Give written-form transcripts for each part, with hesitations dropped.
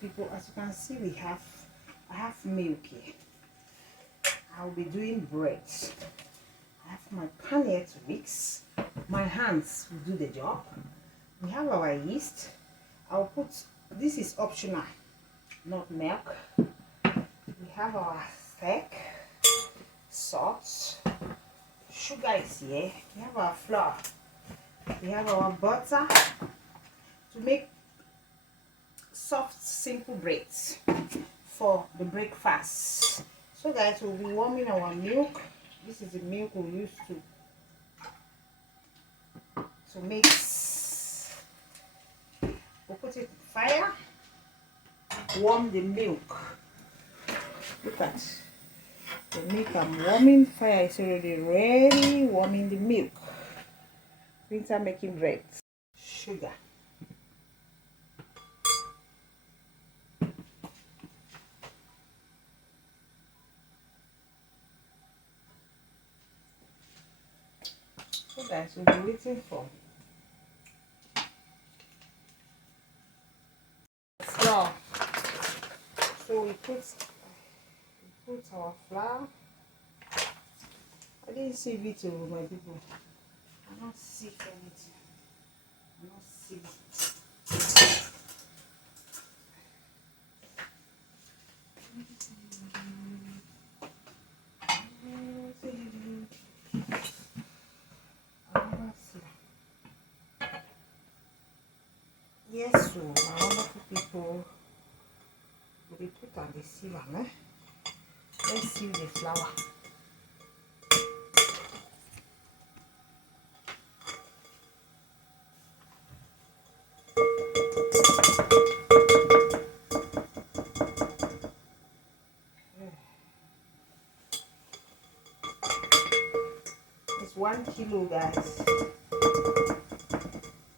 People, as you can see, I have milk here. I'll be doing bread. I have my pan here to mix. My hands will do the job. We have our yeast. I'll put, this is optional, not milk. We have our thick salt. Sugar is here. We have our flour. We have our butter to make soft, simple breads for the breakfast. So guys, we'll be warming our milk. This is the milk we use to mix. We'll put it in fire, warm the milk. Look at the milk I'm warming. Fire is already ready, warming the milk. Winter making bread. Sugar. So guys, we'll be waiting for flour. So we put our flour. I didn't see it, my people. I don't see anything. I don't see it. Yes, so my wonderful people, we put on the sieve, eh? Let's see the flour. It's 1 kilo, guys.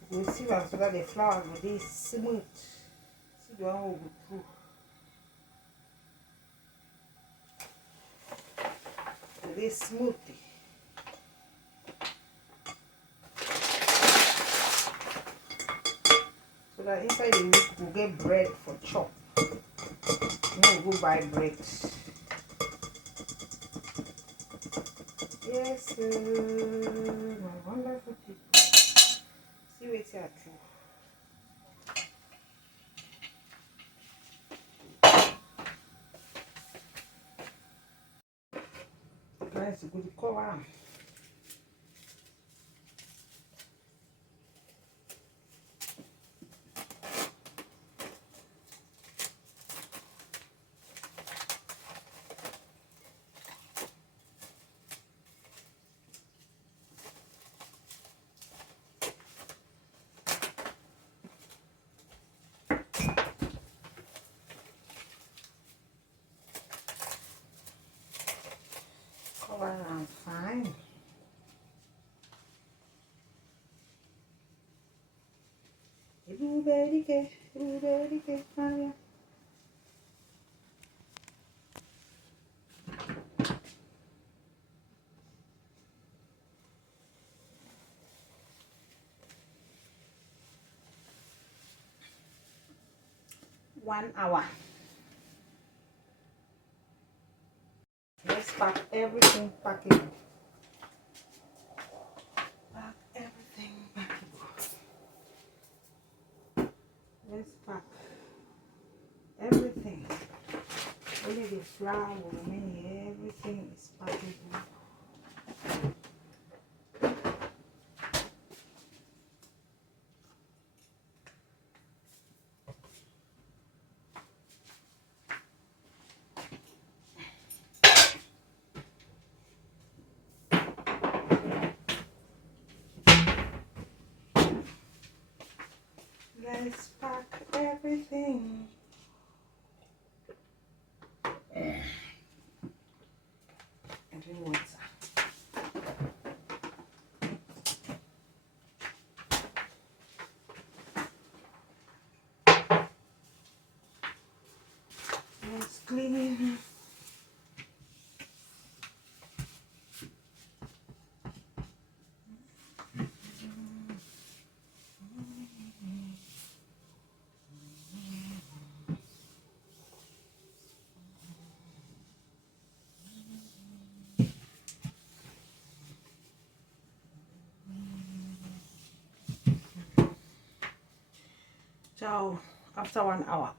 We'll see so that the flour will be smooth. See the one will be through. Will be smooth. So that inside the milk we'll get bread for chop. No, we'll go buy bread. Yes, my wonderful people. See what's here too. Guys, good cover. Cover and fine. Everybody, fire. One hour. Let's pack everything packable. Pack everything packable. Let's pack everything. Only the flour will remain here. Everything is packable. Let's pack everything. And drink water. Let's clean it. Ciao after 1 hour.